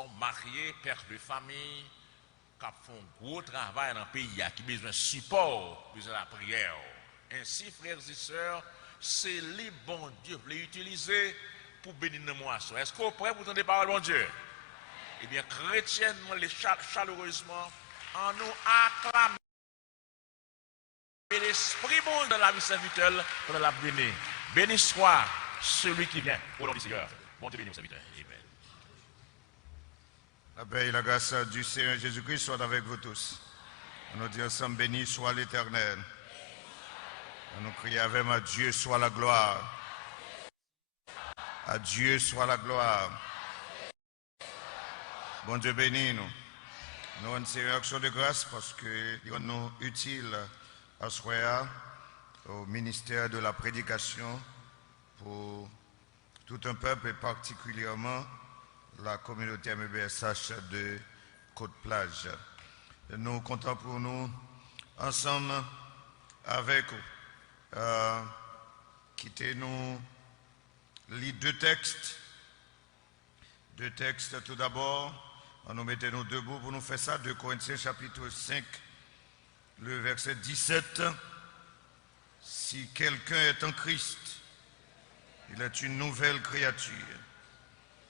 hommes mariés, pères de famille, qui font gros travail dans le pays, qui ont besoin de support, besoin de la prière. Ainsi, frères et sœurs, c'est les bon Dieu pour les utiliser pour bénir nos moissons. Est-ce que vous êtes prêts pour entendre les paroles de bon Dieu? Eh bien, chrétiennement, chaleureusement, en nous acclamer l'Esprit bon dans la vie serviteur, pour la bénir. Béni soit celui qui vient au nom du Seigneur. Bon Dieu béni, serviteur. Amen. La paix et la grâce du Seigneur Jésus-Christ soient avec vous tous. Nous disons ensemble, béni soit l'Éternel. Nous crions avec à Dieu soit la gloire. À Dieu soit la gloire. Bon Dieu béni nous. Nous avons une série d'action de grâce parce que nous utiles à ce soir au ministère de la prédication pour tout un peuple et particulièrement la communauté MBSH de Côte-Plage. Nous comptons pour nous ensemble avec quitter nous lire deux textes tout d'abord. Nous mettons nous debout pour nous faire ça. 2 Corinthiens chapitre 5, le verset 17. Si quelqu'un est en Christ, il est une nouvelle créature.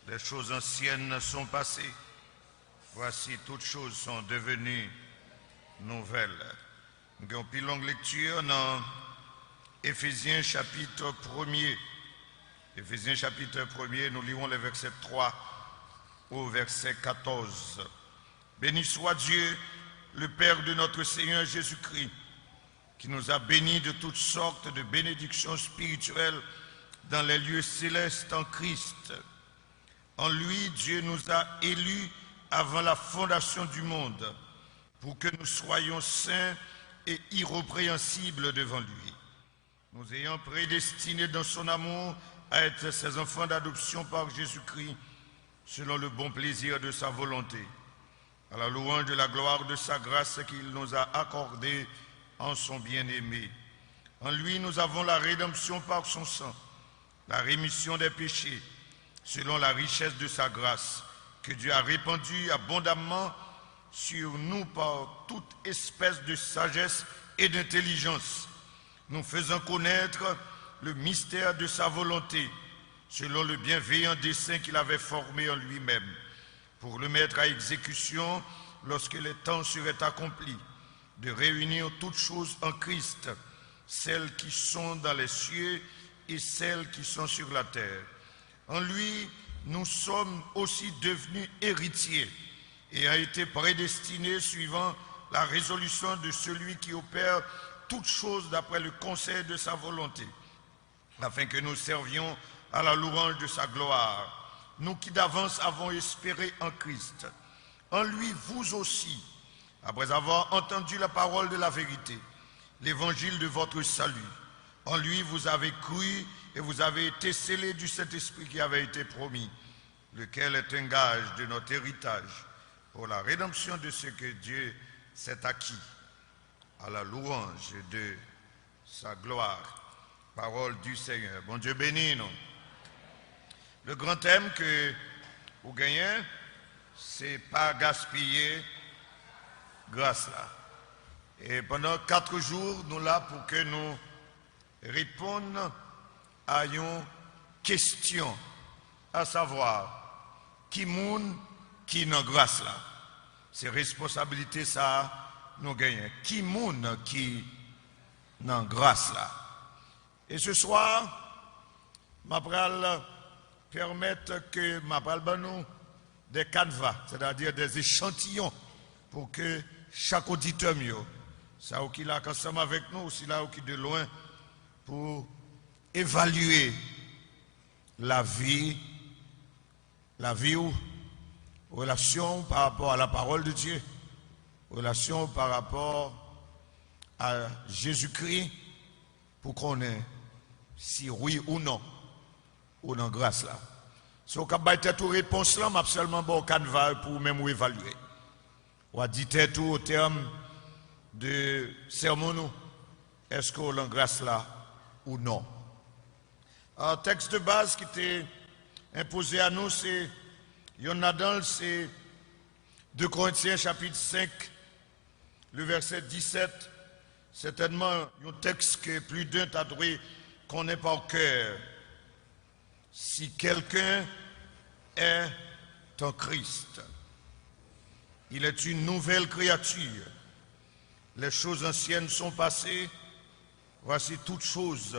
Les choses anciennes sont passées. Voici, toutes choses sont devenues nouvelles. Nous avons pris longue lecture dans Éphésiens chapitre 1er. Éphésiens chapitre 1er, nous lirons les versets 3 au verset 14. Béni soit Dieu, le Père de notre Seigneur Jésus-Christ, qui nous a bénis de toutes sortes de bénédictions spirituelles dans les lieux célestes en Christ. En lui, Dieu nous a élus avant la fondation du monde, pour que nous soyons saints et irrépréhensibles devant lui. Nous ayant prédestinés dans son amour à être ses enfants d'adoption par Jésus-Christ, selon le bon plaisir de sa volonté, à la louange de la gloire de sa grâce qu'il nous a accordée en son bien-aimé. En lui, nous avons la rédemption par son sang, la rémission des péchés, selon la richesse de sa grâce, que Dieu a répandue abondamment sur nous par toute espèce de sagesse et d'intelligence, nous faisant connaître le mystère de sa volonté, selon le bienveillant dessein qu'il avait formé en lui-même, pour le mettre à exécution lorsque les temps seraient accomplis, de réunir toutes choses en Christ, celles qui sont dans les cieux et celles qui sont sur la terre. En lui, nous sommes aussi devenus héritiers et a été prédestinés suivant la résolution de celui qui opère toutes choses d'après le conseil de sa volonté, afin que nous servions à la louange de sa gloire, nous qui d'avance avons espéré en Christ. En lui, vous aussi, après avoir entendu la parole de la vérité, l'évangile de votre salut, en lui vous avez cru et vous avez été scellés du Saint-Esprit qui avait été promis, lequel est un gage de notre héritage pour la rédemption de ce que Dieu s'est acquis, à la louange de sa gloire. Parole du Seigneur. Bon Dieu béni nous. Le grand thème que vous gagnez, c'est pas gaspiller grâce là. Et pendant 4 jours, nous là pour que nous répondions à une question, à savoir, qui moun qui n'a grâce là. C'est responsabilité ça nous gagnons. Qui moun qui n'a grâce là. Et ce soir, je vais permettre que je nous des canevas, c'est-à-dire des échantillons, pour que chaque auditeur mieux, ça qui est ensemble avec nous, aussi là qui est de loin, pour évaluer la vie ou relation par rapport à la parole de Dieu, relation par rapport à Jésus-Christ, pour qu'on ait si oui ou non grâce là. Si on a tout réponse là, m'a seulement bon canevas pour même évaluer. On a dit tout au terme de sermon nous, est-ce qu'on a grâce là ou non. Un texte de base qui était imposé à nous, c'est Yonadal, c'est 2 Corinthiens chapitre 5, le verset 17. Certainement, un texte que plus d'un t'a trouvé connaît par cœur. Si quelqu'un est en Christ, il est une nouvelle créature. Les choses anciennes sont passées, voici toutes choses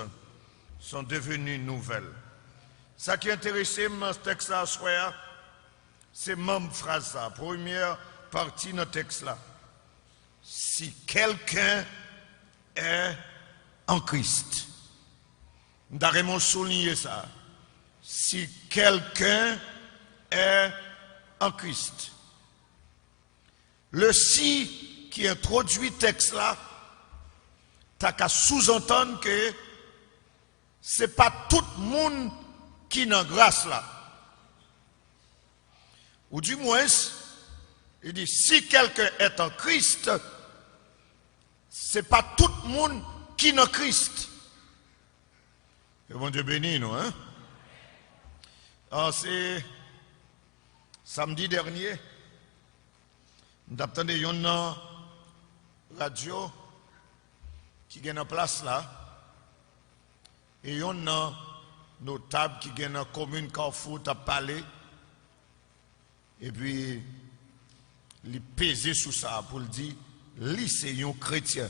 sont devenues nouvelles. Ce qui est intéressant dans ce texte-là, c'est même phrase là, première partie de notre texte-là. Si quelqu'un est en Christ, nous devons souligner ça. Si quelqu'un est en Christ. Le si qui introduit le texte là, t'as qu'à sous-entendre que ce n'est pas tout le monde qui n'a grâce là. Ou du moins, il dit si quelqu'un est en Christ, ce n'est pas tout le monde qui n'a Christ. Que bon Dieu bénisse nous, hein? Alors c'est samedi dernier, nous avons entendu une radio qui est en place là, et il y a une notable qui est dans la commune Carrefour, qui a parlé, et puis il pesait sur ça pour dire, lui c'est un chrétien.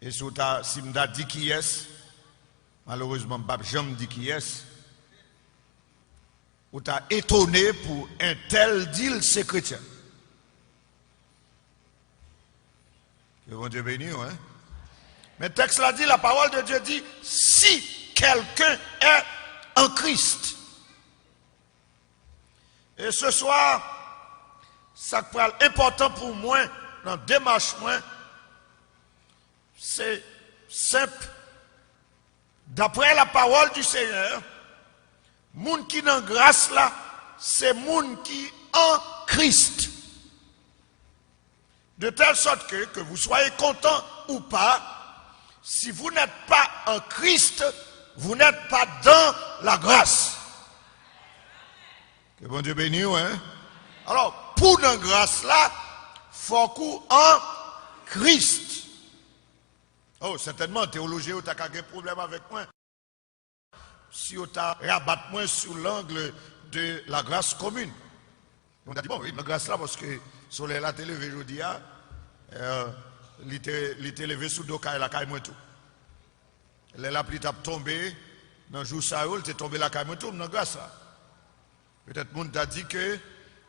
Et si je me dis qui est, malheureusement, je ne dis qui est, ou t'as étonné pour un tel deal, c'est chrétien. Que bon Dieu bénisse, hein? Mais le texte l'a dit, la parole de Dieu dit, si quelqu'un est en Christ. Et ce soir, ça qui est important pour moi, dans la démarche, c'est simple. D'après la parole du Seigneur, moun qui dans grâce là, c'est moun qui en Christ. De telle sorte que vous soyez content ou pas, si vous n'êtes pas en Christ, vous n'êtes pas dans la grâce. Que bon Dieu bénisse, hein? Alors, pour dans grâce là, faut qu'on en Christ. Oh, certainement, théologie, vous avez un problème avec moi. Si vous rabattez moi sur l'angle de la grâce commune. On a dit, bon, oui, la grâce là, parce que le soleil a été levé aujourd'hui, il était levé sous dos, la caille moi tout. La pluie a tombé, dans le jour ça, il est tombé la caille moi tout, dans la grâce là. Peut-être que le monde a dit que,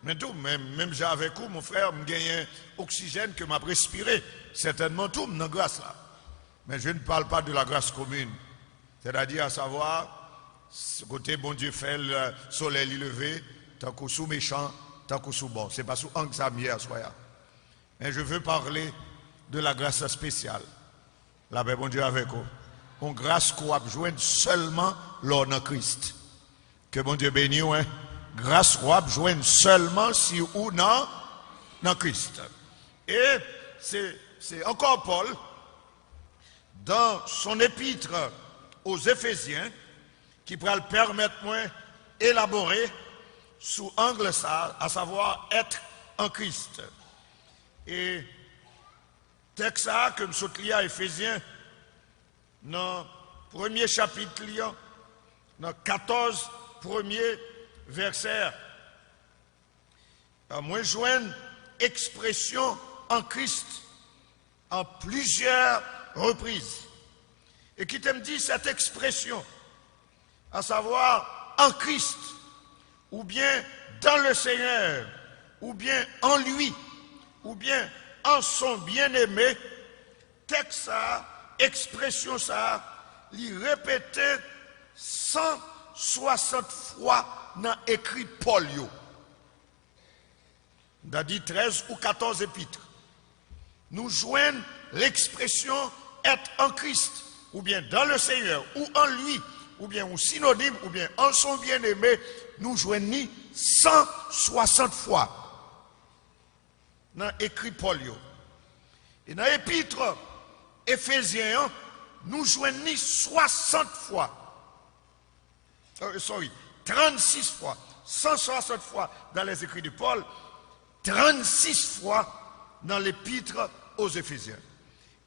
même j'ai avec vous, mon frère, je gagne un oxygène que m'a respiré. Certainement tout, dans la grâce là. Mais je ne parle pas de la grâce commune. C'est-à-dire à savoir, ce côté bon Dieu fait le soleil levé, tant qu'on sous méchant, tant qu'on sous bon. Ce n'est pas sous angle ça hier soir. Mais je veux parler de la grâce spéciale. La paix, bon Dieu avec vous. Une grâce qu'on a besoin seulement lors de Christ. Que bon Dieu bénisse, hein? Grâce qu'on a besoin seulement si ou non dans Christ. Et c'est encore Paul, dans son épître aux Éphésiens, qui pourra le permettre moi élaborer sous angle ça, à savoir être en Christ. Et texte ça que nous lis à Éphésiens, dans le premier chapitre, dans 14 premiers versets, moi je vois une expression en Christ en plusieurs reprises. Et qui te me dit cette expression, à savoir en Christ, ou bien dans le Seigneur, ou bien en lui, ou bien en son bien-aimé, texte ça, expression ça, l'y répéter 160 fois dans écrit Paul. On a dit 13 ou 14 épîtres. Nous joignons l'expression être en Christ, ou bien dans le Seigneur, ou en lui, ou bien ou synonyme, ou bien en son bien-aimé, nous joignons 160 fois dans écrit Paul. Et dans l'épître Éphésiens, nous joignons 60 fois. 36 fois, 160 fois dans les écrits de Paul, 36 fois dans l'épître aux Éphésiens.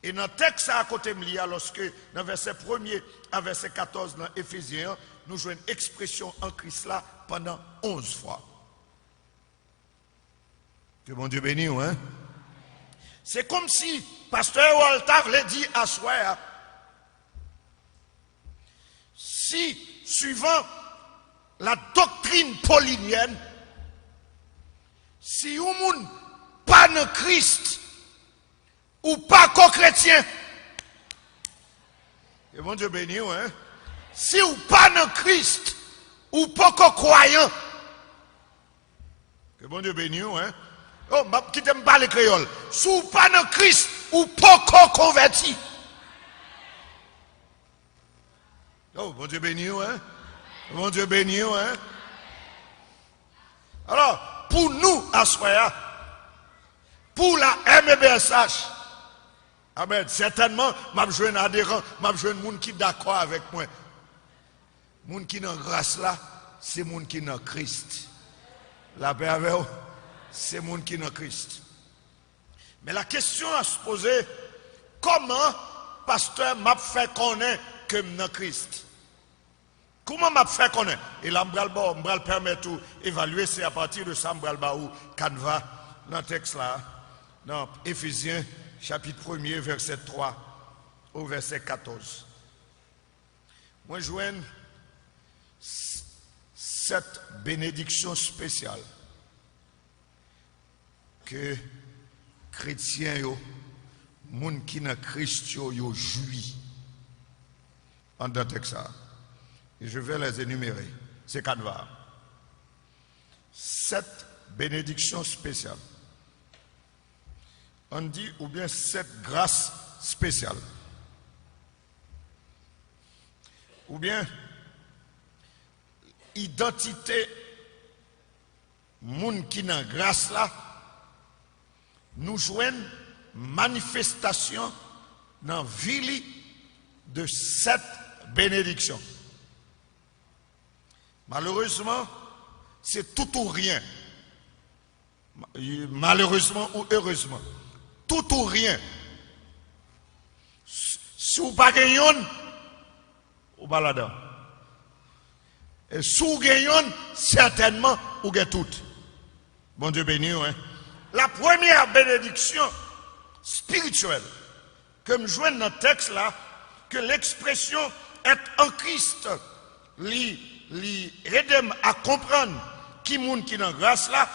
Et dans le texte à côté de moi, lorsque dans verset 1er à verset 14 dans Éphésiens, nous jouons une expression en Christ là pendant 11 fois. Que mon Dieu bénisse, hein? C'est comme si pasteur Walter voulait dire à soi, si, suivant la doctrine paulinienne, si vous n'êtes pas de Christ ou pas co-chrétien, et mon Dieu béni, hein? Si vous n'êtes pas de Christ ou pas co-croyant, que mon Dieu béni, hein? Oh, qui t'aime pas les créoles. Si vous n'êtes pas de Christ ou pas co-converti. Oh, mon Dieu béni, hein? Mon Dieu béni, hein? Alors, pour nous, à Soya, pour la MBSH, amen, certainement, je vais un adhérent, je vais un monde qui est d'accord avec moi. Le monde qui est dans grâce là, c'est le monde qui est dans Christ. La paix avec vous, c'est le monde qui est dans Christ. Mais la question à se poser, comment pasteur m'a fait connaître que je suis dans Christ? Comment m'a fait connaître? Et là, je vais permettre d'évaluer, c'est à partir de ça, je vais canevas dans le texte là, dans Éphésiens, chapitre 1er, verset 3 au verset 14. Moi, je joins cette bénédiction spéciale que chrétiens, les gens qui sont Christ, yo jouit en dans le texte là. Et je vais les énumérer. C'est canevas. 7 bénédictions spéciales. On dit, ou bien 7 grâces spéciales. Ou bien, identité, moun qui dans grâce là, nous joignent manifestation dans vie de 7 bénédictions. Malheureusement, c'est tout ou rien. Malheureusement ou heureusement. Tout ou rien. Si vous n'avez pas gagné, vous baladez. Et si vous gagnez, certainement, vous gagnez tout. Bon Dieu béni, hein? La première bénédiction spirituelle que je joins dans le texte là, que l'expression est en Christ, li aide à comprendre qui moun qui dans grâce là.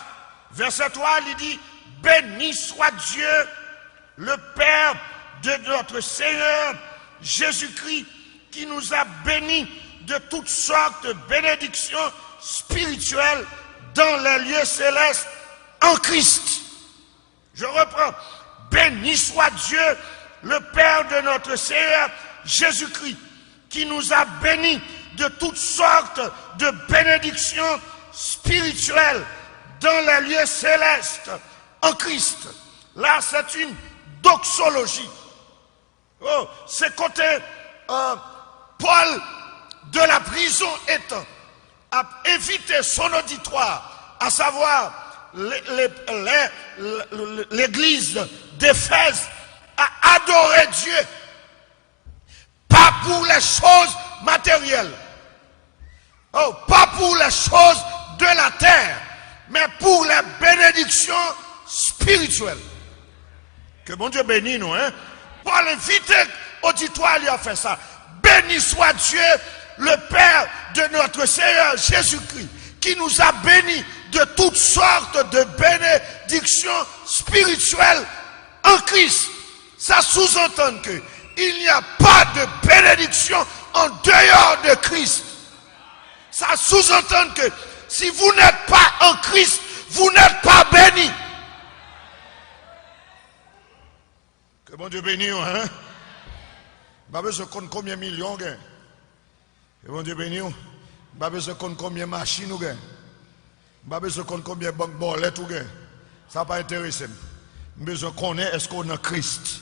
Verset 3, il dit, béni soit Dieu, le Père de notre Seigneur Jésus-Christ, qui nous a bénis de toutes sortes de bénédictions spirituelles dans les lieux célestes en Christ. Je reprends, béni soit Dieu, le Père de notre Seigneur Jésus-Christ, qui nous a bénis de toutes sortes de bénédictions spirituelles dans les lieux célestes en Christ. Là, c'est une doxologie. Oh, c'est côté Paul de la prison étant a invité son auditoire, à savoir l'église d'Éphèse, à adorer Dieu, pas pour les choses matérielles. Oh, pas pour les choses de la terre, mais pour les bénédictions spirituelles. Que bon Dieu bénisse nous, hein? Paul invite l'auditoire, il a fait ça. Béni soit Dieu, le Père de notre Seigneur Jésus-Christ, qui nous a bénis de toutes sortes de bénédictions spirituelles en Christ. Ça sous-entend que il n'y a pas de bénédiction en dehors de Christ. Ça sous-entend que si vous n'êtes pas en Christ, vous n'êtes pas béni. Que bon Dieu bénisse, hein? Pas besoin de compter combien de millions vous gagnez. Que bon Dieu bénisse. Pas besoin de compter combien de machines vous gagnez. Pas besoin de compter combien de banques bollettes vous gagnez. Ça n'a pas intéressé. J'ai besoin de connaître est-ce qu'on est en Christ.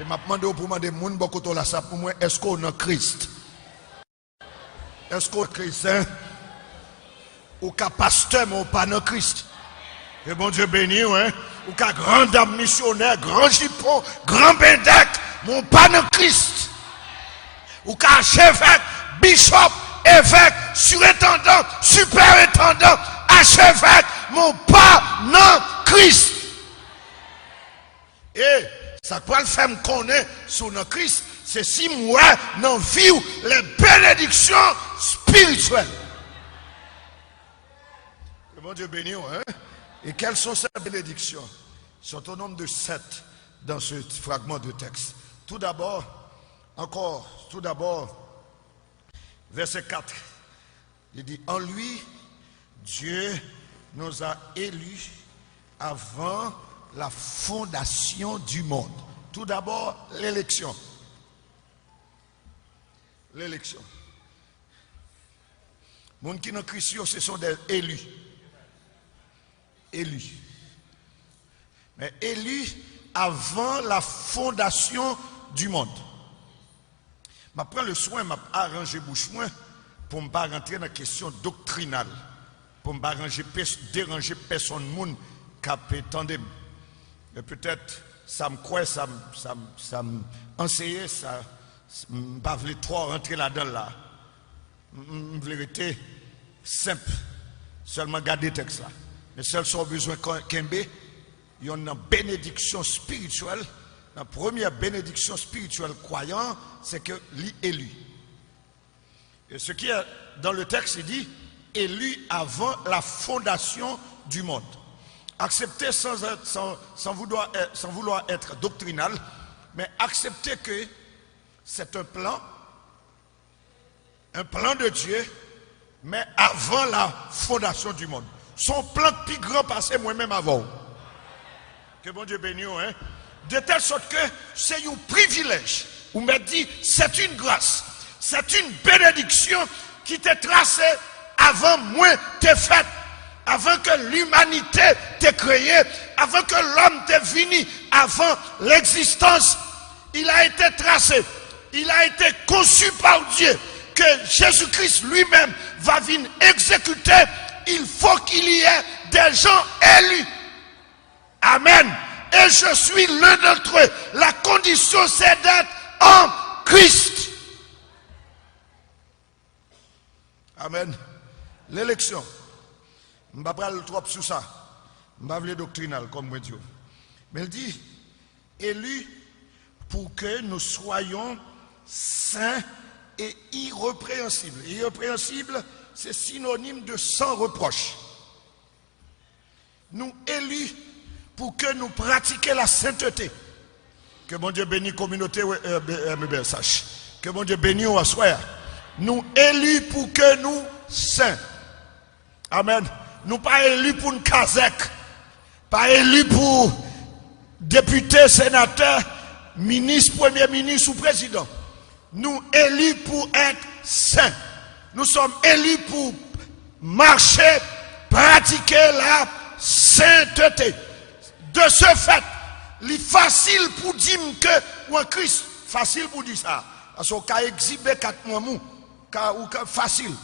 Et m'a demandé pour demander moun beaucoup de la ça pour moi est-ce qu'on est en Christ. Est-ce qu'on est chrétien? Ou qu'à pasteur, mais pas dans Christ. Et bon Dieu béni, hein? Ou qu'à grand dame missionnaire, grand jipon, grand bédec, mon pas dans Christ. Ou qu'à archevêque, bishop, évêque, surintendant, superintendant, archevêque, mon pas dans Christ. Et ça peut le faire me connaître sur notre Christ, c'est si moi, dans vie, les bénédictions spirituelles. Que bon Dieu béni, hein? Et quelles sont ces bénédictions? Ils sont au nombre de 7 dans ce fragment de texte. Tout d'abord, verset 4. Il dit, en lui, Dieu nous a élus avant la fondation du monde. Tout d'abord, l'élection. L'élection. Les gens qui sont chrétiens, ce sont des élus. Élus. Mais élus avant la fondation du monde. Je prends le soin, je arranger bouche pour ne pas rentrer dans la question doctrinale. Pour ne pas déranger personne qui a prétendu. Mais peut-être, ça me croit, ça me enseigne, ça je ne veux pas trop rentrer là-dedans. Là. Je veux rester simple, seulement garder le texte là. Mais ceux qui ont besoin de il y a une bénédiction spirituelle. La première bénédiction spirituelle croyant, c'est que l'élu. Et ce qui est dans le texte, il dit élu avant la fondation du monde. Accepter sans vouloir être doctrinal, mais accepter que c'est un plan de Dieu, mais avant la fondation du monde. Son plan plus grand passé moi-même avant. Que bon Dieu bénisse, hein? De telle sorte que c'est un privilège. Vous me dites, c'est une grâce, c'est une bénédiction qui t'est tracée avant moi t'es faite, avant que l'humanité t'ait créée, avant que l'homme t'ait fini, avant l'existence. Il a été tracé, il a été conçu par Dieu, que Jésus-Christ lui-même va venir exécuter. Il faut qu'il y ait des gens élus. Amen. Et je suis l'un d'entre eux. La condition, c'est d'être en Christ. Amen. L'élection. Je ne vais pas parler trop sur ça. Je ne vais pas parler doctrinal comme moi Dieu. Mais il dit, élu pour que nous soyons saints et irrépréhensibles. Irrépréhensible, c'est synonyme de sans reproche. Nous élus pour que nous pratiquions la sainteté. Que mon Dieu bénisse la communauté MBSH. Que mon Dieu bénisse au soir. Nous élus pour que nous saints. Amen. Nous pas élus pour une kazek. Pas élus pour député, sénateur, ministre, premier ministre ou président. Nous élus pour être saints. Nous sommes élus pour marcher, pratiquer la sainteté. De ce fait, il est facile pour dire que en Christ, facile pour dire ça. Parce qu'on a exhibé 4 mois, facile.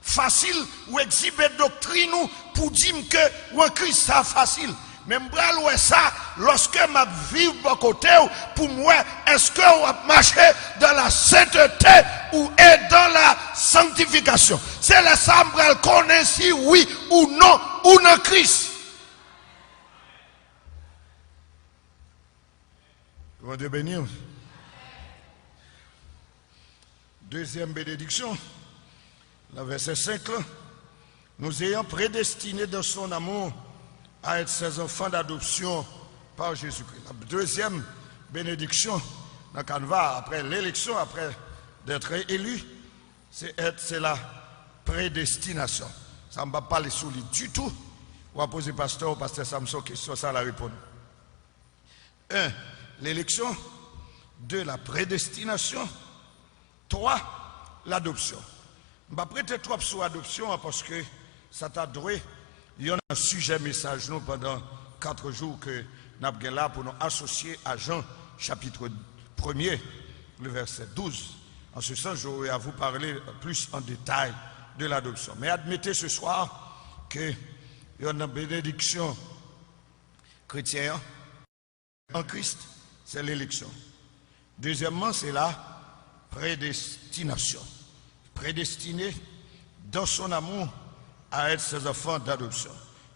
Facile ou exhiber doctrine pour dire que en Christ, ça facile. Même bral ça, lorsque ma vie à côté, pour moi, est-ce qu'on va marcher dans la sainteté ou est dans la sanctification? C'est la sambral qu'on est si oui ou non, ou non Christ. Que Dieu bénisse. Deuxième bénédiction, le verset 5, nous ayons prédestinés dans son amour à être ses enfants d'adoption par Jésus-Christ. La deuxième bénédiction dans Canva, après l'élection, après d'être élu, c'est la prédestination. Ça ne va pas parler sur lui du tout. On va poser pasteur Samson question, ça la répondre. 1. L'élection. 2. La prédestination. 3. L'adoption. Je vais prêter trop sur l'adoption parce que ça t'a doué. Il y a un sujet message nous pendant 4 jours que nous avons là pour nous associer à Jean chapitre 1er, le verset 12. En ce sens, j'aurai à vous parler plus en détail de l'adoption. Mais admettez ce soir que il y a une bénédiction chrétienne en Christ, c'est l'élection. Deuxièmement, c'est la prédestination. Prédestiné dans son amour à être ses enfants d'adoption.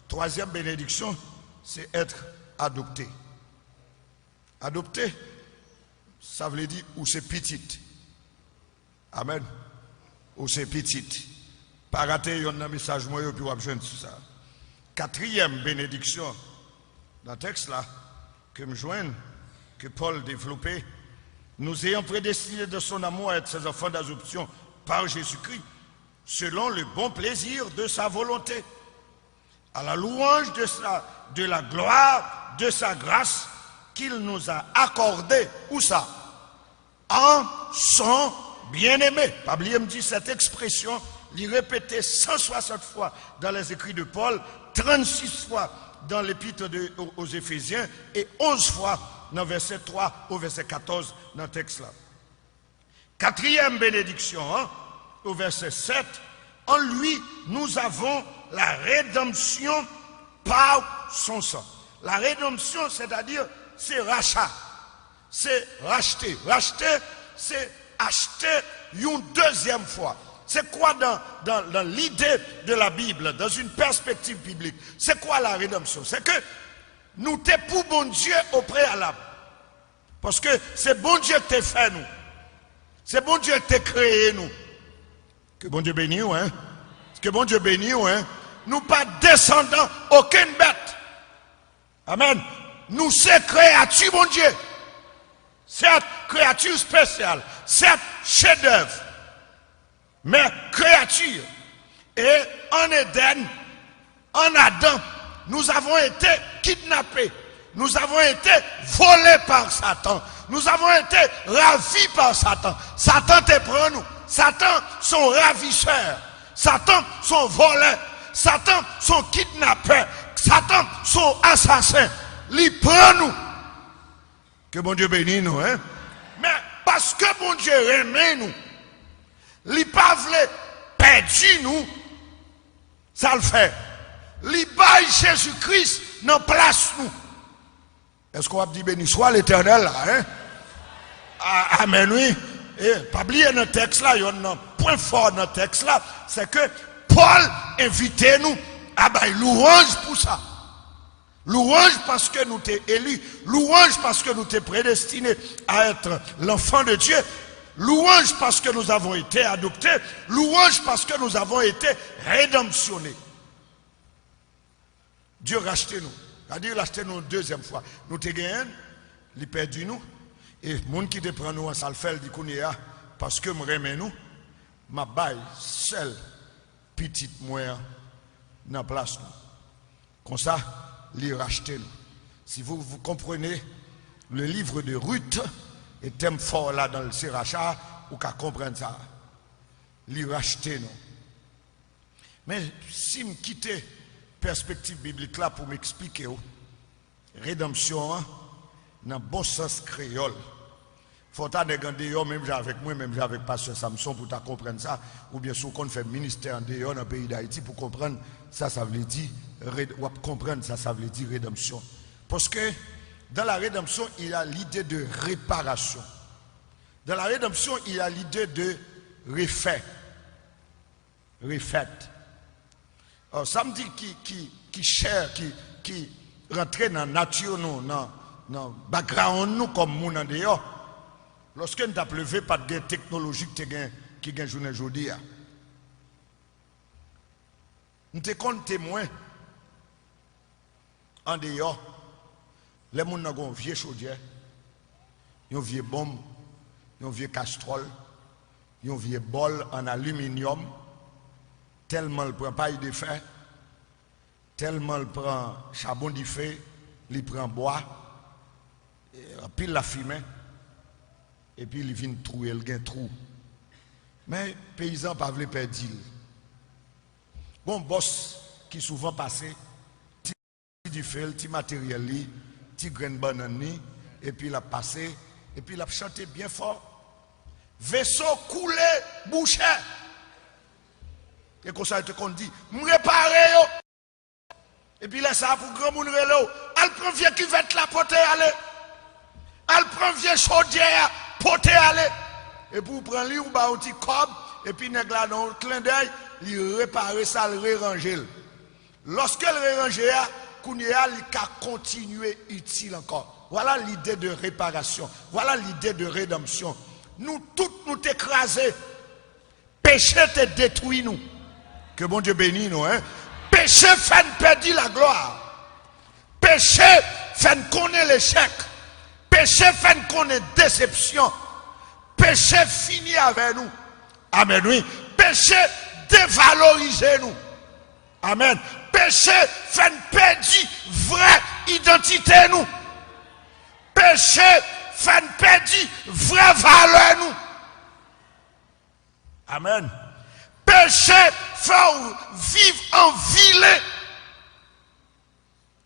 Troisième bénédiction, c'est être adopté. Adopté, ça veut dire ou c'est petite. Amen. Ou c'est petite. Pas rater, il y a un message moi, puis on va joindre tout ça. Quatrième bénédiction, dans le texte là, que me joigne, que Paul développait, nous ayons prédestiné de son amour à être ses enfants d'adoption par Jésus-Christ, selon le bon plaisir de sa volonté, à la louange de la gloire de sa grâce qu'il nous a accordée, où ça? En son bien-aimé. Pas oublier me dit cette expression, l'y répéter 160 fois dans les écrits de Paul, 36 fois dans l'épître aux Éphésiens et 11 fois dans verset 3 au verset 14 dans le texte là. Quatrième bénédiction, au verset 7, en lui nous avons la rédemption par son sang. La rédemption, c'est-à-dire, c'est rachat, c'est racheter. Racheter, c'est acheter une deuxième fois. C'est quoi dans l'idée de la Bible, dans une perspective biblique? C'est quoi la rédemption? C'est que nous t'es pour bon Dieu au préalable. Parce que c'est bon Dieu qui t'a fait nous. C'est bon Dieu qui t'a créé nous. Que bon Dieu bénisse, hein? Que bon Dieu bénisse, hein? Nous pas descendants aucune bête. Amen. Nous c'est créature, bon Dieu. C'est créature spéciale. C'est chef-d'œuvre. Mais créature. Et en Éden, en Adam, nous avons été kidnappés. Nous avons été volés par Satan. Nous avons été ravis par Satan. Satan te prend nous. Satan, son ravisseur. Satan, son voleur. Satan, son kidnappeur. Satan, son assassin. Il prend nous. Que bon Dieu bénisse nous. Hein? Mais parce que bon Dieu aime nous, il pas voulu perdre nous, ça le fait. Il baille Jésus-Christ dans place nous. Est-ce qu'on va dire béni soit l'Éternel là, hein? Amen, oui. Et pas oublier dans le texte là, il y a un point fort dans le texte là, c'est que Paul invitait nous à bailler louange pour ça. Louange parce que nous t'es élus. Louange parce que nous t'es prédestinés à être l'enfant de Dieu. Louange parce que nous avons été adoptés. Louange parce que nous avons été rédemptionnés. Dieu racheté nous. C'est-à-dire il a acheté nous une deuxième fois. Nous t'es gagné, il perdu nous. Et les gens qui te prennent nous en salfel dit qu'on est là parce que me remet nous, ma baille seule petite moyen dans la place nous. Comme ça, il racheté nous. Si vous comprenez le livre de Ruth, et thème fort là dans le Sirachat, vous pouvez comprendre ça. Il racheté nous. Mais si je quitte la perspective biblique là pour m'expliquer, rédemption, dans le bon sens créole, il faut regarder même avec moi, même avec Pasteur Samson pour comprendre ça, ou bien si on fait ministère en dehors dans le pays d'Haïti pour comprendre ça, ça veut dire, comprendre ça, ça veut dire rédemption. Parce que dans la rédemption, il y a l'idée de réparation. Dans la rédemption, il y a l'idée de refait. Alors, ça me dit qui rentre dans la nature, dans le background, nous, comme nous, en dehors. Lorsque nous avons levé, pas de technologie qui gagne journée aujourd'hui. Nous sommes témoins en dehors. Les gens ont un vieux chaudière, un vieux bombe, un vieux castrol, un vieux bol en aluminium, tellement il ne prend pas de fer, tellement il prend charbon de feu, il prend bois, puis la fumée, et puis il vient trouver, il gagne trou. Mais les paysans ne peuvent pas perdre. Bon boss qui souvent passé, petit feu, petit matériel, petit grain de banane, et puis il a passé, et puis il a chanté bien fort. Vaisseau coulé, bouché. Et comme ça, il te dit, me réparer. Et puis là, ça pour grand monde relo. Elle prend vieux qui va être la poter aller. Elle prend vieux chaudière poter aller. Et pour prendre lui ou ba un petit cob et puis nèg là dans clin d'œil, il réparer ça, le réranger. Lorsque le réranger a, kounya il ka continuer utile encore. Voilà l'idée de réparation. Voilà l'idée de rédemption. Nous toutes nous t'écraser. Péché te détruit nous. Que bon Dieu bénisse nous, hein. Péché fait perdre la gloire. Péché fait connaître l'échec. Péché fait connaître déception. Péché finit avec nous. Amen, oui. Péché dévalorise nous. Amen. Péché fait perdre vraie identité nous. Péché fait perdre vraie valeur nous. Amen. Péché fait vivre en ville.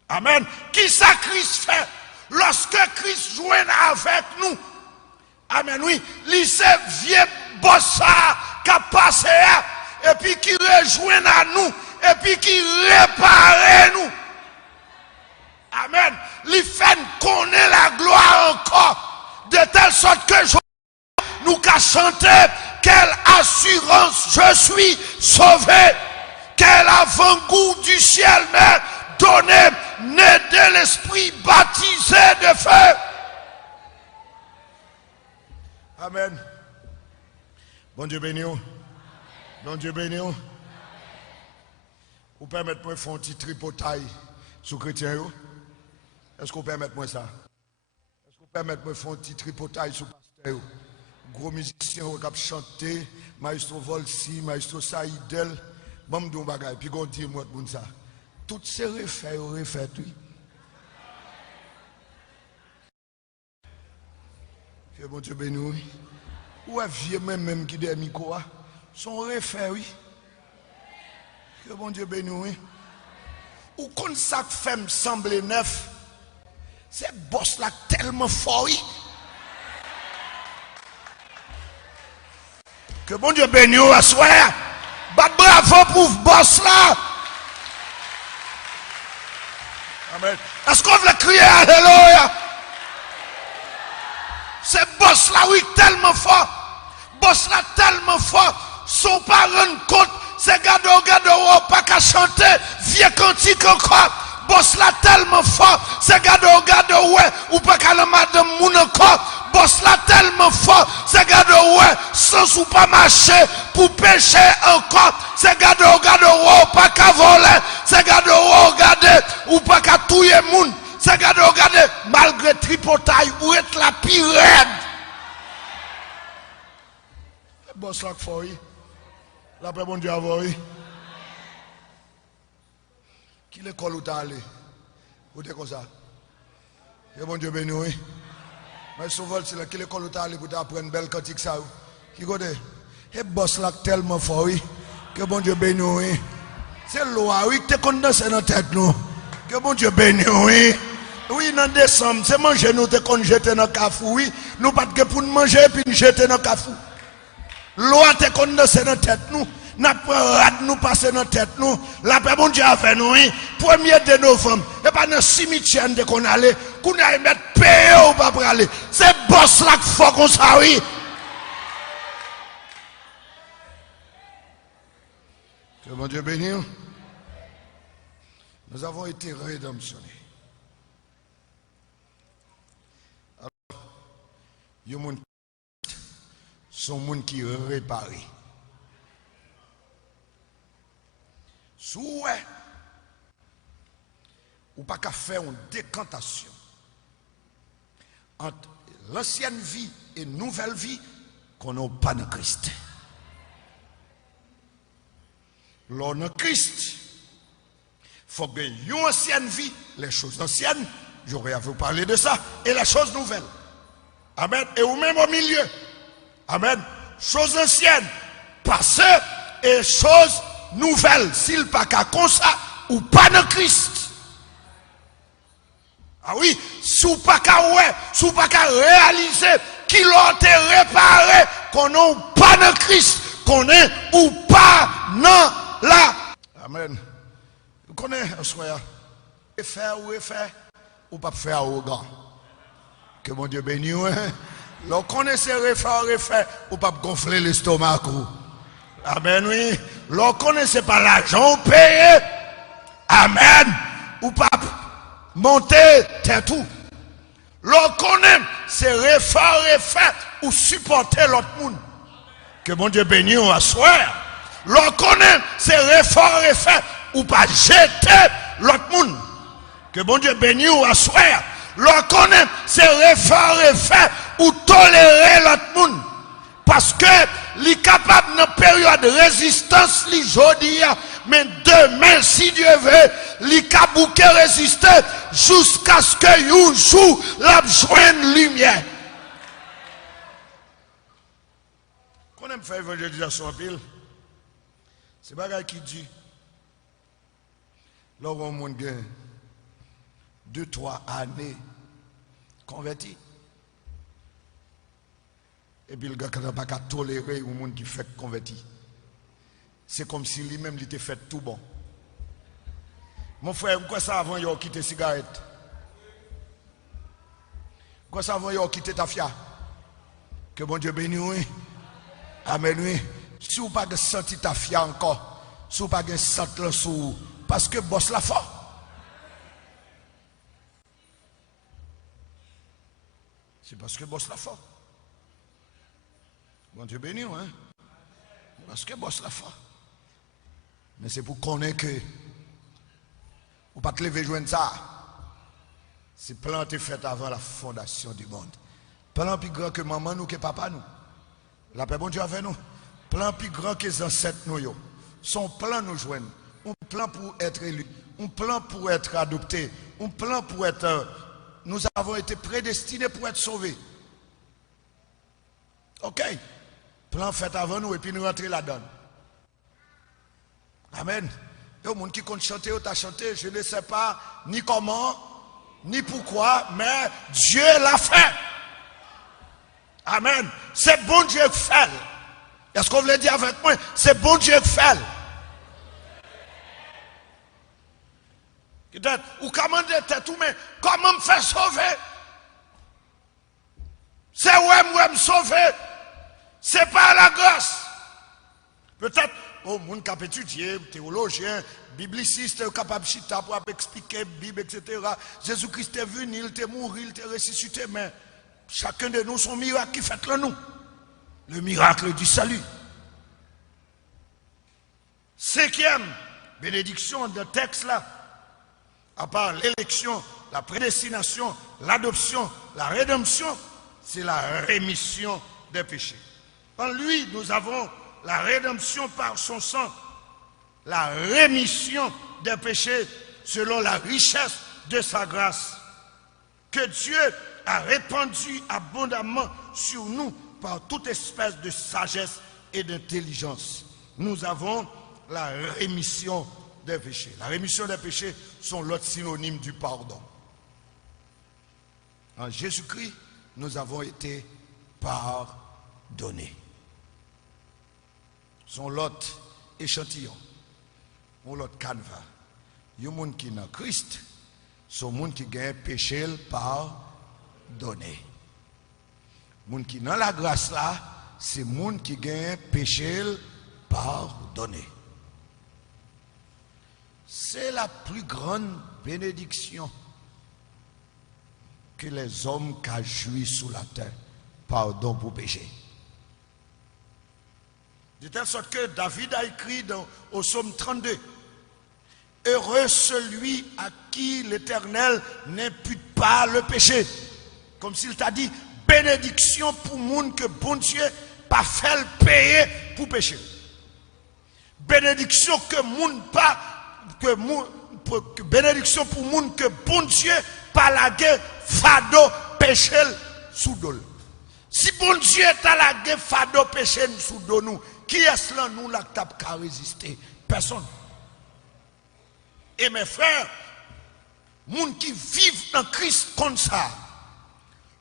Amen. Qui ça Christ fait? Lorsque Christ joue avec nous. Amen, oui. Lycée vieux bossa qui a passé et puis qui rejoint à nous et puis qui répare nous. Amen. Il fait connaître la gloire encore de telle sorte que nous qu'à chanter. Quelle assurance je suis sauvé. Quel avant-goût du ciel m'est donné, né de l'esprit baptisé de feu. Amen. Bon Dieu béni. Bon Dieu béni. Vous permettez moi de faire un petit tripotaille sur chrétien. Est-ce que vous permettez moi ça? Est-ce que vous permettez moi de faire un petit tripotaille sur pasteur? Gros musiciens qui ont chanté, maestro Volsi, maestro Saïdel, bon m'dou bagay, puis on dit moi de ça. Toutes ces refait, oui. Que bon Dieu béni. Ou est vieux même qui des micro, son refait, oui. Que bon Dieu béni, oui. Ou quand ça fait me sembler neuf, c'est boss là tellement fort, oui. Que bon Dieu bénisse à soi. Bravo pour boss là. Amen. Est-ce qu'on veut crier alléluia? C'est boss là, oui, tellement fort. Boss là, tellement fort. Son pas rendre compte. C'est gado, pas qu'à chanter. Vieux cantique encore. Boss là, tellement fort. C'est gado, ouais. Ou pas qu'à la madame moun encore. Boss là tellement fort, c'est gado ouais, sans ou pas marcher pour pécher encore. C'est gado ouais, pas qu'à voler. C'est gado ouais, ou pas qu'à touiller moun. C'est gado malgré tripotaille ou être la pire raide. Boss là fort, la paix bon Dieu à vous. Qui l'école où t'as allé? Où t'es comme ça? Et bon Dieu béni, oui. Mais souvent, c'est là qu'il est collé pour apprendre belle cantique ça. Qui connaît? Et boss là tellement fort, oui. Que bon Dieu bénisse, oui. C'est loi, oui, que tu condensé dans la tête, nous. Que bon Dieu bénisse, oui. Oui, dans décembre, c'est manger, nous te jeter dans le cafou, oui. Nous pas de pour manger et puis nous jeter dans le cafou. Loi te condensé dans la tête, nous. Nous passer dans la tête, nous. La paix, bon Dieu, a fait nous, oui. 1er de novembre. Et pas dans le cimetière de qu'on allait. Qu'on a mettre payer ou pas pour aller. C'est boss là qu'il faut qu'on ça, oui. Que mon Dieu bénisse. Nous avons été rédemptionnés. Alors, il y a son monde qui réparé. Souhait ou pas qu'à faire une décantation entre l'ancienne vie et nouvelle vie qu'on n'a pas dans Christ. Lors de Christ, il faut que une ancienne vie, les choses anciennes, j'aurais à vous parler de ça, et les choses nouvelles. Amen. Et ou même au milieu. Amen. Choses anciennes, passées et choses nouvelles. S'il pas qu'à comme ça, ou pas dans Christ. Ah oui, sous pas qu'à ouais, sous pas qu'à réaliser qu'il a été réparé, qu'on n'a pas dans Christ, qu'on est ou pas dans la. Amen. Vous connaissez, refaire, ou pas faire arrogant. Que mon Dieu bénisse. Lorsqu'on connaît ces refaire, ou pas gonfler l'estomac. Amen, oui. Lorsqu'on connaît pas l'argent payé. Amen. Ou pas monter, t'es tout. Lorsqu'on aime, c'est refaire ou supporter l'autre monde. Que mon Dieu bénisse à soir. Lorsqu'on aime, c'est refaire ou pas jeter l'autre monde. Que mon Dieu bénisse à soir. Lorsqu'on aime, c'est refaire ou tolérer l'autre monde. Parce que les capables dans période de résistance, les jodi, mais demain, si Dieu veut, les capables résister jusqu'à ce que un jour la joigne lumière. Quand on fait évangélisation en pile, c'est pas quelqu'un qui dit, lorsqu'on a 2-3 années converti. Et puis le gars n'a pas qu'à tolérer un monde qui fait converti. C'est comme si lui-même il était fait tout bon. Mon frère, pourquoi ça avant il a quitté cigarette? Pourquoi ça avant il a quitté ta fia? Que bon Dieu bénisse, oui. Amen, oui. Si vous n'avez pas senti ta fia encore, si vous n'avez pas senti le sou, parce que boss la fort. C'est parce que boss la fort. Bon Dieu béni, hein? Parce que boss la foi. Mais c'est pour connaître que vous ne pas te lever joindre ça. C'est plan qui est fait avant la fondation du monde. Plan plus grand que maman nous, que papa nous. La paix bon Dieu avec nous. Plan plus grand que les ancêtres nous. Son plan nous joindre. Un plan pour être élu. Un plan pour être adopté. Un plan pour être... Nous avons été prédestinés pour être sauvés. Ok? Plan fait avant nous et puis nous rentrer là-dedans. Amen. Et au monde qui compte chanter ou t'a chanté, je ne sais pas ni comment, ni pourquoi, mais Dieu l'a fait. Amen. C'est bon Dieu qui fait. Est-ce qu'on veut dire avec moi? C'est bon Dieu qui fait. Peut-être, ou comment dire tout, mais comment me faire sauver? C'est où me sauver? C'est pas la grâce. Peut-être, monde qui a étudié, théologien, bibliciste, capable de chita pour expliquer la Bible, etc. Jésus-Christ est venu, il est mort, il est ressuscité, mais chacun de nous, son miracle qui fait le nous. Le miracle du salut. 5e bénédiction de texte là, à part l'élection, la prédestination, l'adoption, la rédemption, c'est la rémission des péchés. En lui, nous avons la rédemption par son sang, la rémission des péchés selon la richesse de sa grâce, que Dieu a répandue abondamment sur nous par toute espèce de sagesse et d'intelligence. Nous avons la rémission des péchés. La rémission des péchés sont l'autre synonyme du pardon. En Jésus-Christ, nous avons été pardonnés. Son l'autre échantillon, l'autre canevas. Il y a des gens qui sont en Christ, sont des gens qui gagnent péché pardonné. Les gens qui sont dans la grâce là, c'est les gens qui gagnent péché pardonné. C'est la plus grande bénédiction que les hommes qui jouissent sous la terre. Pardon pour péché. De telle sorte que David a écrit au psaume 32, heureux celui à qui l'Éternel n'impute pas le péché. Comme s'il t'a dit, bénédiction pour monde que bon Dieu pas fait le payer pour pécher. Bénédiction que monde pas bénédiction pour monde que bon Dieu pas lagué fado péché sous dol. Si bon Dieu t'a lagué fado péché sous dol nous, qui est-ce là nous la tap qu'à résister? Personne. Et mes frères, gens qui vivent dans Christ comme ça,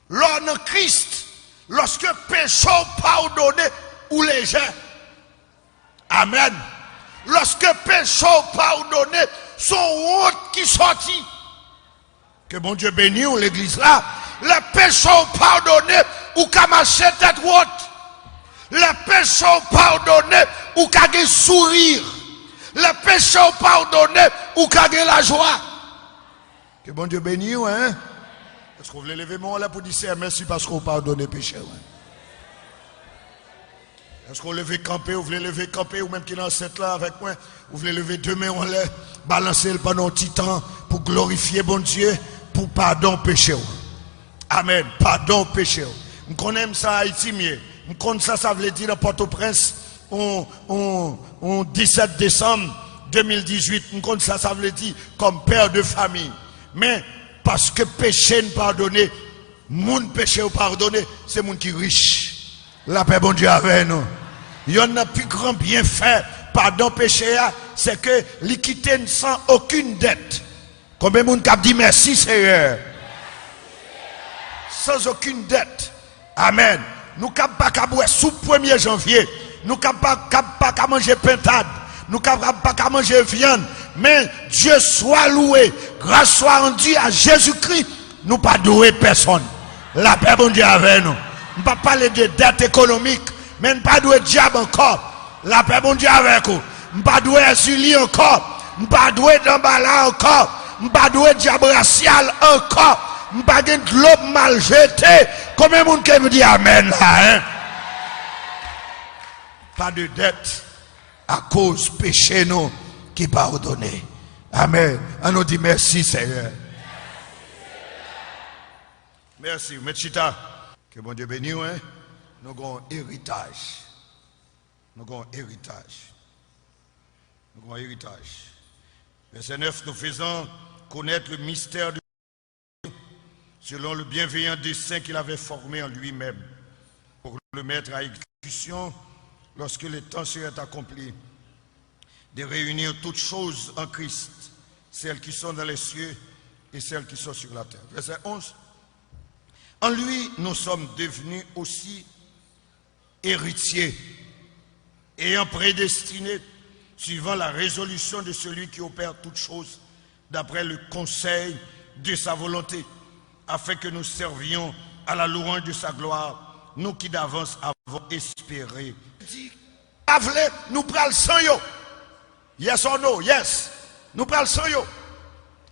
lors de Christ, lorsque péché pardonné ou léger, amen. Lorsque péché pardonné, son honte qui sortit, Que bon Dieu bénisse l'église là. Les péchés pardonnés ou qu'à marcher tête haute. Les péchés pardonnés ou qu'à sourire. Les péchés pardonnés ou qu'à la joie. Que bon Dieu bénisse, hein? Est-ce que vous voulez lever mon là pour dire merci parce qu'on pardonne les péchés? Ouais? Est-ce qu'on lever camper, vous voulez lever camper, ou même qui est dans cette là avec moi, vous voulez lever deux mains en l'air, balancer le pendant un petit temps pour glorifier bon Dieu, pour pardon péché. Amen. Pardon péché. On connaît ça à Haïti mieux. On connaît ça, ça veut dire dans Port-au-Prince, on 17 décembre 2018. On connaît ça, ça veut dire comme père de famille. Mais parce que péché ne pardonné, mon péché ou pardonné, c'est mon qui riche. La paix bon Dieu avec nous. Il y en a plus grand bienfait, pardon péché, c'est que l'équité sans aucune dette. Combien de monde qui dit merci Seigneur? Sans aucune dette. Amen. Nous ne pouvons pas boire sous 1er janvier. Nous ne pouvons pas manger pintade. Nous ne pouvons pas manger viande. Mais Dieu soit loué. Grâce soit rendue à Jésus-Christ. Nous ne pouvons pas douer personne. La paix bon Dieu avec nous. Nous ne pouvons pas parler de dette économique. Mais nous ne pouvons pas douer diable encore. La paix bon Dieu avec nous. Nous ne pouvons pas douer insulie encore. Nous ne pouvons pas douer d'emballage encore. Nous ne pouvons pas douer diable racial encore. Nous ne pouvons pas de globe mal jeté. Combien de monde qui me dit amen là, hein? Pas de dette à cause péché nous qui pardonné. Amen. On nous dit merci Seigneur. Merci. Mechita. Que bon Dieu bénisse, hein? Nous avons un héritage. Nous avons un héritage. Nous avons un héritage. Verset 9, nous faisons connaître le mystère de Dieu selon le bienveillant dessein qu'il avait formé en lui-même pour le mettre à exécution lorsque le temps serait accompli, de réunir toutes choses en Christ, celles qui sont dans les cieux et celles qui sont sur la terre. Verset 11. En lui, nous sommes devenus aussi héritiers, ayant prédestiné, suivant la résolution de celui qui opère toutes choses, d'après le conseil de sa volonté, afin que nous servions à la louange de sa gloire, nous qui d'avance avons espéré. Nous prenons le sang yo. Yes or no? Yes. Nous prenons le sang yo.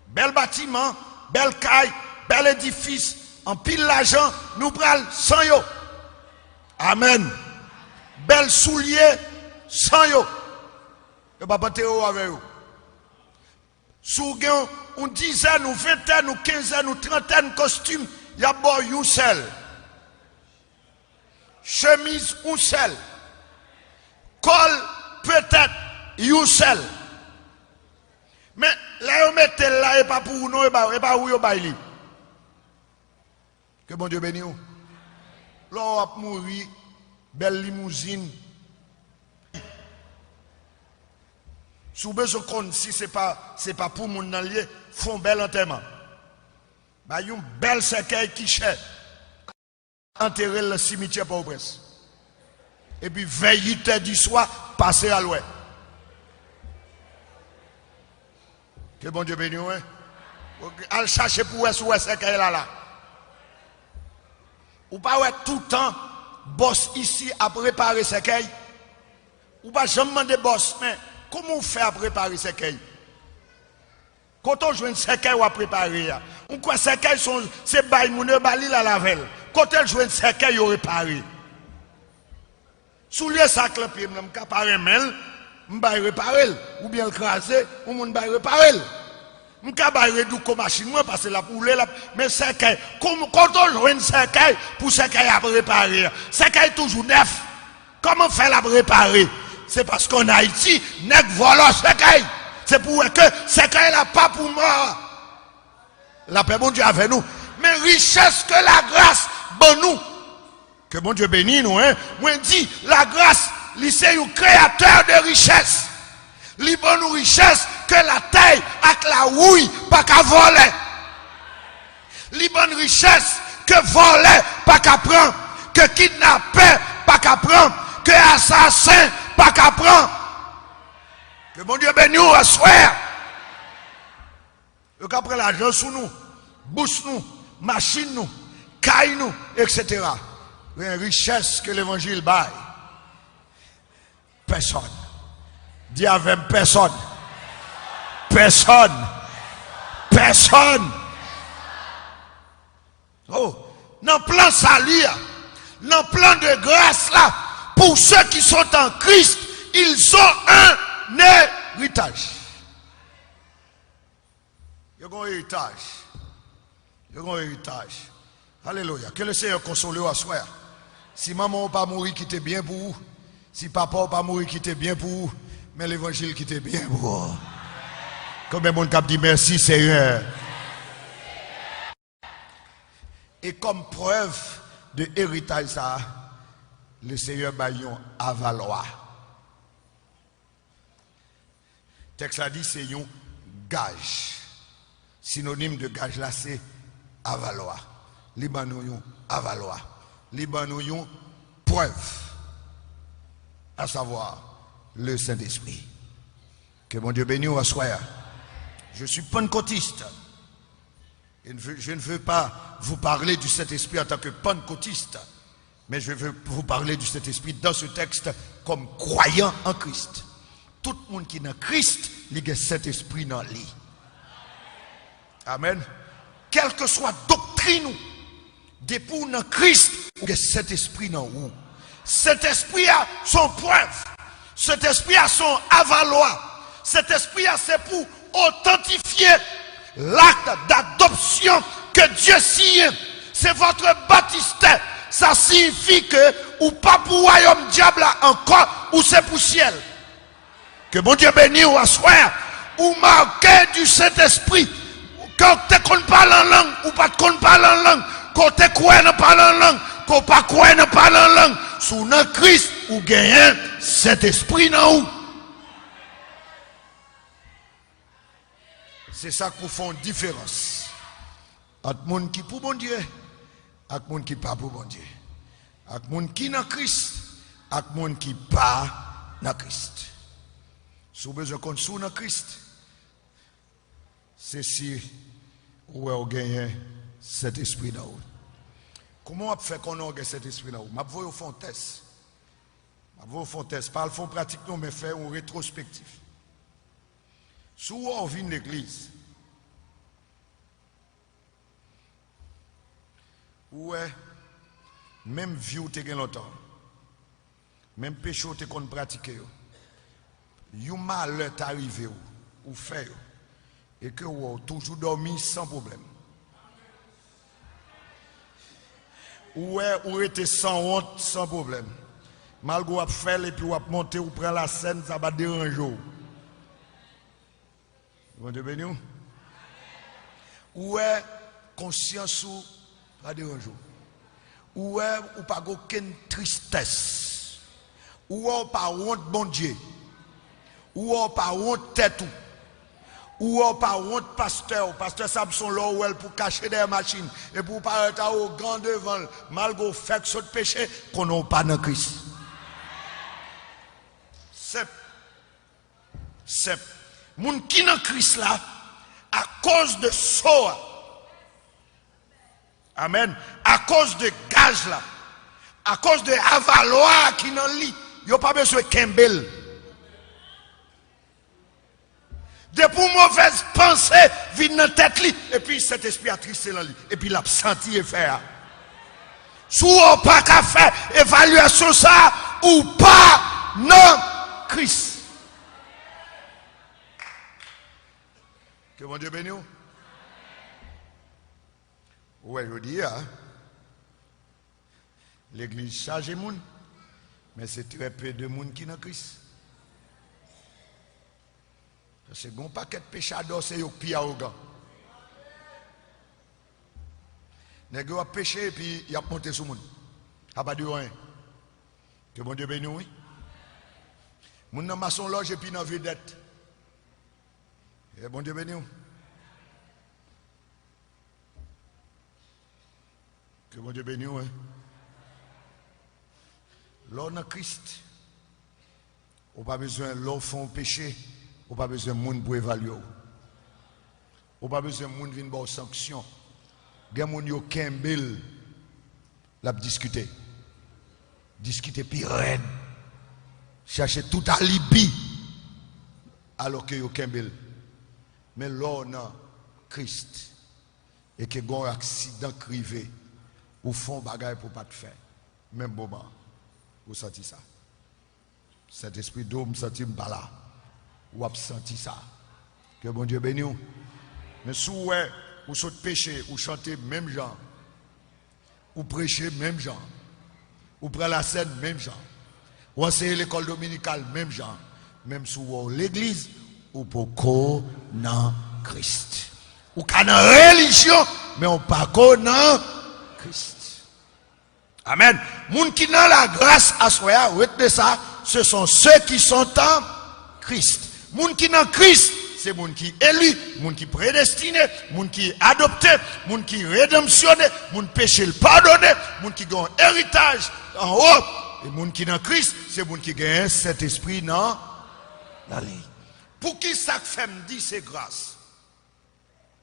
Bel bâtiment, bel caille, bel édifice, en pile l'argent, nous prenons le sang yo. Amen. Bel soulier, sang yo. Je ne vais pas avec vous. Sous une dizaine, ou vingtaine, ou quinzaine, ou trentaine costumes, il y a bon une seule. Chemise, une seule. Col, peut-être, une seule. Mais là, on met là, et pas pour nous, et pas où vous baillez. Que bon Dieu bénisse. Là, on va mourir, belle limousine. Si vous avez besoin, si ce n'est pas pour mon allié, font un bel enterrement. Il y a un bel cercueil qui cherche. Enterrer le cimetière pour Port-au-Prince. Et puis, veiller du soir, passer à l'ouest. Que bon Dieu bénisse. Allez chercher pour ce cercueil là. Ou pas tout le temps, boss ici à préparer ce cercueil. Ou pas jamais demander boss, mais. Comment on fait à préparer ces cercueil? Quand on joue un cercueil à préparer, on croit que ces cercueils sont ces bails mouneux bali la lavelle. Quand on joue un cercueil, on réparé. Sous les sacs, le pied, on réparer mel, on va réparer, ou bien le craser, on va réparer. On va réduire comme machine, parce que la poule, mais cercueil, quand on joue un cercueil, pour cercueil à préparer, cercueil toujours neuf. Comment faire la préparer? C'est parce qu'en Haïti, n'est voilà cercueil. C'est pour que cercueil n'a pas pour moi. La paix, bon Dieu, avec nous. Mais richesse que la grâce, bon nous. Que bon Dieu bénisse nous, hein. Moi, dit, la grâce, c'est un créateur de richesse. Li bon nous richesse que la taille avec la houille, pas qu'à voler. Li bonne richesse que voler, pas qu'à prendre. Que kidnapper, pas qu'à prendre. Que assassin, pas qu'à prendre. Que mon Dieu bénisse nous à soir. Le cas prend l'argent sous nous. bouche nous, machine nous, caille nous, etc. Une richesse que l'évangile baille. Personne. Dis avec personne. Personne. Personne. Oh, dans le plan salut, dans le plan de grâce là, pour ceux qui sont en Christ, ils ont un héritage. Ils ont un héritage. Ils ont un héritage. Alléluia. Que le Seigneur console à soi. Si maman n'a pas mourir, qui était bien pour vous. Si papa n'a pas mourir, qui était bien pour vous. Mais l'évangile qui était bien pour vous. Combien de monde qui dit merci Seigneur. Et comme preuve de héritage ça, le Seigneur baillon à valoir. Le texte a dit c'est un gage. Synonyme de gage là c'est à valoir. Libanon à valoir. Libanon preuve. À savoir le Saint-Esprit. Que mon Dieu bénisse ou assoya. Je suis pentecôtiste. Je ne veux pas vous parler du Saint-Esprit en tant que pentecôtiste, mais je veux vous parler du Saint-Esprit dans ce texte comme croyant en Christ. Tout le monde qui est dans Christ, il y a Saint-Esprit dans lui. Amen. Quelle que soit doctrine, depuis dans Christ, il y a Saint-Esprit dans vous. Cet esprit a son preuve. Cet esprit a son avaloir. Cet esprit a c'est pour authentifier l'acte d'adoption que Dieu signe. C'est votre baptistère. Ça signifie que ou pas pour royaume diable encore, ou c'est pour ciel. Que mon Dieu bénisse ou assoir, ou marqué du Saint-Esprit. Quand tu ne parles en langue, ou pas tu ne parles en langue. Quand tu ne parles en langue, quand pas ne parle en langue. Sous le Christ, ou gagne cet esprit dans vous. C'est ça qui fait une différence entre les gens qui pour bon Dieu et les gens qui pas pour bon Dieu. Entre les gens qui sont dans Christ et les gens qui pas dans Christ. Si vous avez besoin de sous dans Christ, c'est si vous gagnez cet esprit dans vous. Comment on fait qu'on ait cet esprit dans vous? Je vais vous faire un test. Je vais vous faire un test. Pas le fond pratique, non, mais faire un rétrospectif. Si on vient de l'église, ouais, même vie ou te gen longtemps, même péché ou te kon pratique, you malheur t'arrive ou fait, et que vous toujours dormi sans problème. Ouais, ou était sans honte, sans problème. Malgré vous faire et puis vous monter ou prendre la scène, ça va déranger. Bon Dieu béni. Ou est conscience ou pas déranger. Ou est ou pas aucune tristesse. Ou est pas honte bon Dieu. Ou est pas honte tête ou est pas honte pasteur. Pasteur Samson là où elle pour cacher des machines et pour paraître au grand devant malgré fait que ce péché qu'on n'a pas dans Christ. C'est moun qui dans Christ là, à cause de ça, amen, à cause de gage là, à cause de avaloir qui dans lit, il n'y a pas besoin de Kembel. Depuis mauvaise pensée, vient dans la tête li, et puis cet esprit a triste dans lit, et puis il a senti et faire. Si on n'a pas qu'à faire évaluation ça, ou pas, non, Christ. Que mon Dieu bénisse. Ouais, je dis, l'église charge de monde, mais c'est très peu de monde qui est dans Christ. C'est bon paquet de péchadors, c'est au pire arrogant. Les gars ont péché et puis ils ont monté sur le monde. Il n'y a pas de rien. Que mon Dieu bénisse, oui. Moun nan maçon loge et puis dans vedette. Et bon Dieu bénisse. Que bon Dieu bénisse, oui. L'or dans Christ. On n'a pas besoin de l'or font péché. On n'a pas besoin de monde pour évaluer. On n'a pas besoin de monde pour une bonne sanction. gen moun yo kembel la discuter. Discuter pire. Chercher tout alibi alors que yo kembel. Mais là non Christ et que gon accident crivé ou font bagaille pour pas te faire. Même moment vous senti ça. Cet esprit d'homme senti pas là. Ou a senti ça. Que bon Dieu bénisse. Mais si ou saute péché, ou chanter même genre, ou prêcher même genre, ou prendre la scène même genre, ou enseigner l'école dominicale même genre, même si ou l'église, ou pour connaître Christ. Ou connaître religion, mais on pas connaître Christ. Amen. Moun qui n'a la grâce à soi, retenez ça, ce sont ceux qui sont en Christ. Moun qui n'a Christ, c'est moun qui élu, moun qui prédestiné, moun qui adopté, moun qui rédemptionné, moun péché le pardonné, moun qui gagne héritage en haut. Et moun qui dans Christ, c'est moun qui gagne cet esprit dans la vie. Pour qui ça fait me dit c'est grâce.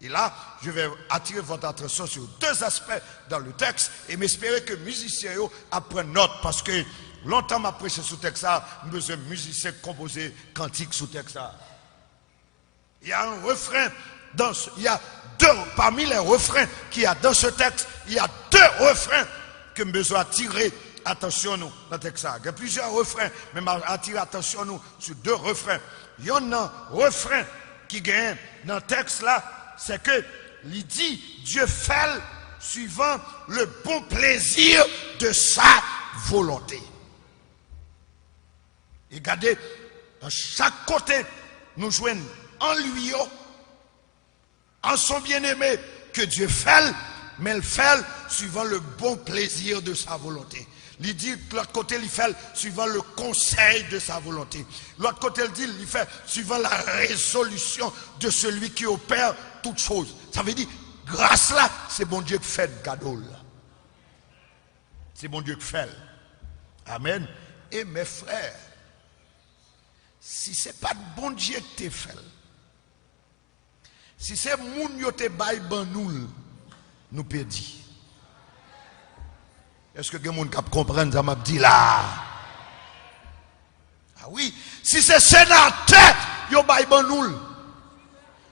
Et là, je vais attirer votre attention sur deux aspects dans le texte et m'espérer que musiciens apprennent note parce que longtemps m'a prêché sous texte ça, besoin de musiciens composer cantique sous texte ça. Il y a un refrain il y a deux parmi les refrains qu'il y a dans ce texte, il y a deux refrains que nous besoin attirer attention nous dans le texte ça. Il y a plusieurs refrains, mais attirer attention nous sur deux refrains. Il y a un refrain qui gagne dans le texte là, c'est que il dit Dieu fait suivant le bon plaisir de sa volonté. Et regardez, dans chaque côté, nous jouons en lui, en son bien-aimé, que Dieu fait, mais il fait suivant le bon plaisir de sa volonté. Il dit de l'autre côté, il fait suivant le conseil de sa volonté. L'autre côté, il dit, il fait suivant la résolution de celui qui opère toutes choses. Ça veut dire, grâce là, c'est bon Dieu qui fait le cadeau là. C'est bon Dieu qui fait. Amen. Et mes frères, si ce n'est pas de bon Dieu qui te fait, si c'est moun yo te bay ban nous perdons. Est-ce que quelqu'un cap comprendre ça m'a dit là? Ah oui, si c'est sénateur yo bay ban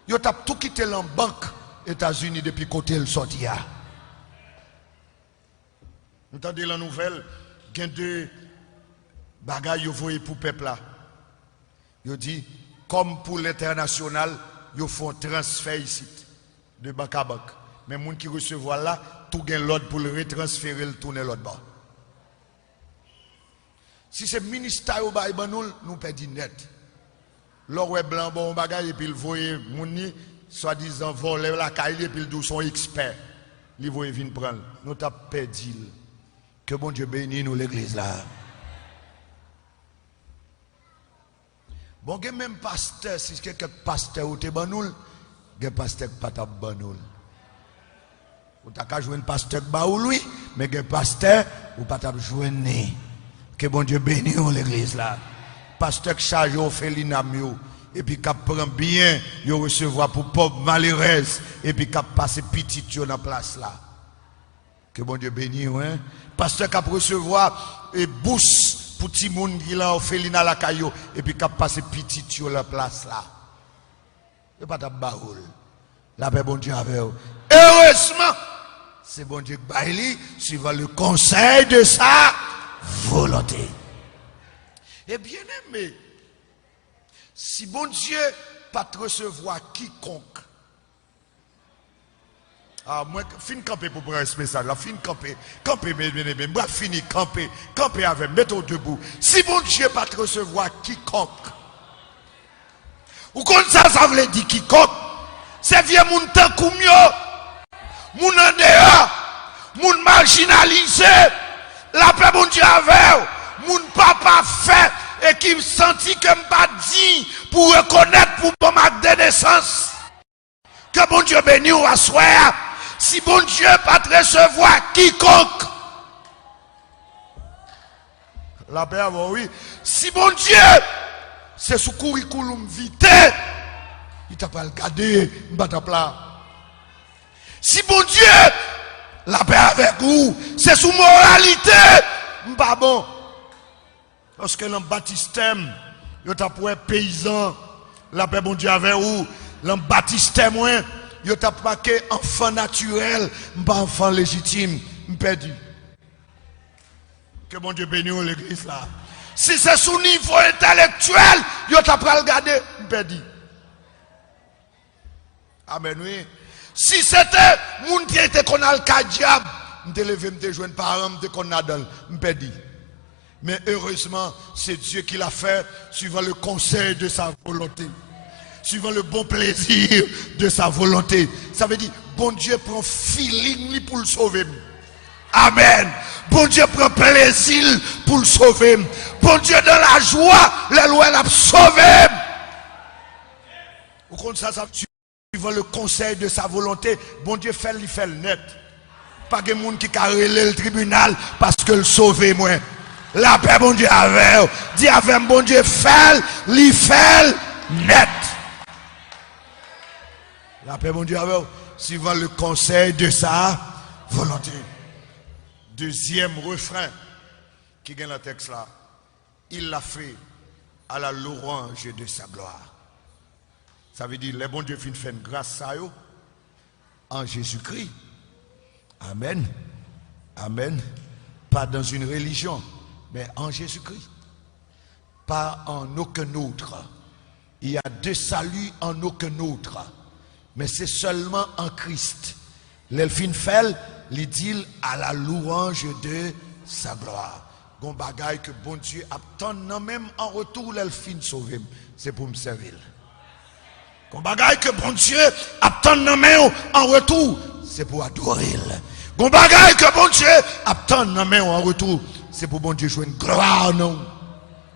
yo t'a tout quitté en banque États-Unis depuis côté le sorti a. Nous entendez la nouvelle, gain de bagaille yo voyé pour peuple là. Yo dit comme pour l'international, yo font transfert ici de banque à banque. Mais moun qui recevoir là, tout gain l'autre pour le retransférer le tourner l'autre bas. Si c'est ministère au bail nous perdons net. L'or blanc bon bagaille et puis il voyait mouni soi-disant voler la caille et puis il sont experts. Il voyait venir prendre. Nous t'a perdu. Que bon Dieu bénisse nous l'église là. Bon, il y a même pasteur, si quelqu'un pasteur ou te banoul, il y a pasteur qui pas ta banoul. Ou t'as qu'à jouer un pasteur qui ba ou lui, mais il y a pasteur ou pas ta jouer né. Que bon Dieu bénisse l'église là. Pasteur qui charge au félina mieux, et puis qui prend bien, il recevoir pour pauvre malheureuse, et puis qui passe petit dans la place là. Que bon Dieu bénisse, hein. Pasteur qui recevoir et bourse. Pour petit monde qui l'a fait la caillou et puis qui a passé petit sur la place là. Et pas ta baoul. La paix bon Dieu avec vous. Heureusement, c'est bon Dieu qui baille suivant le conseil de sa volonté. Et bien aimé, si bon Dieu pas te recevoir quiconque. Ah, moi, fin camper pour prendre ce message là, fin camper, bien, moi, fini camper avec, mettons debout. Si bon Dieu pas te recevoir quiconque, ou comme ça veut dire quiconque, c'est vieux moun tan koumyo, moun en dehors, moun marginalisé, la paix bon Dieu avec, moun papa fait, et qui me sentit que m'pas dit pour reconnaître pour bon acte de naissance. Que bon Dieu bénisse ou assoir. Si bon Dieu pas te recevoir quiconque. La paix oui. Si bon Dieu, c'est sous curriculum vitae, il t'a pas regardé, m'pas plat. Si bon Dieu, la paix avec vous, c'est sous moralité, pas bon. Parce que dans le baptistème, vous avez pour paysan, la paix bon Dieu avec vous, dans le baptistème, vous avez pas enfant naturel, pas enfant légitime, perdu. Que bon Dieu bénisse l'église là. Si c'est sous niveau intellectuel, vous avez pas regardé, perdu. Amen, oui. Si c'était moun qui était qu'on a le cas diable, m'te levé m'te joindre parent m'te qu'on a dans m'perdi. Mais heureusement, c'est Dieu qui l'a fait suivant le conseil de sa volonté. Suivant le bon plaisir de sa volonté. Ça veut dire bon Dieu prend feeling pour le sauver. Amen. Bon Dieu prend plaisir pour le sauver. Bon Dieu dans la joie, la loi l'a sauvé. Au contraire, ça suivant le conseil de sa volonté, bon Dieu fait le net. Pas de monde qui a relé le tribunal parce que le sauver moi. La paix bon Dieu avec. Dis avec bon Dieu fait net. La paix bon Dieu avec suivant le conseil de sa volonté. Deuxième refrain qui gagne le texte là. Il l'a fait à la louange de sa gloire. Ça veut dire, les bons dieux fin fait grâce à eux en Jésus-Christ. Amen. Amen. Pas dans une religion, mais en Jésus-Christ. Pas en aucun autre. Il y a deux saluts en aucun autre. Mais c'est seulement en Christ. L'elfine fait, il dit à la louange de sa gloire. Gon bagaille que bon Dieu attend même en retour l'elfine sauvé. C'est pour me servir. Gon bagaille que bon Dieu attend même en retour, c'est pour adorer. Gon bagaille que bon Dieu attend même en retour, c'est pour bon Dieu jouer une gloire non.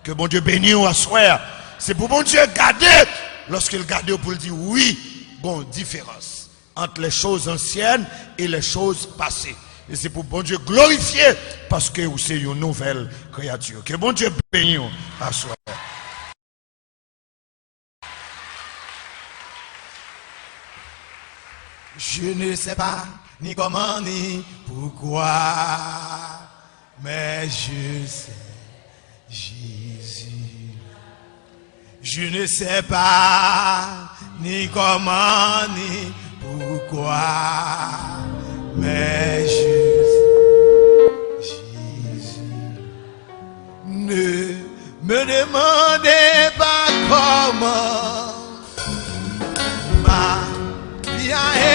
Que bon Dieu bénisse à soir. C'est pour bon Dieu garder lorsqu'il garde pour dire oui, bon différence entre les choses anciennes et les choses passées. Et c'est pour bon Dieu glorifier parce que c'est une nouvelle créature. Que bon Dieu bénisse à soir. Je ne sais pas ni comment ni pourquoi, mais je sais Jésus. Je ne sais pas ni comment ni pourquoi, mais je sais Jésus. Ne me demandez pas comment ma vie a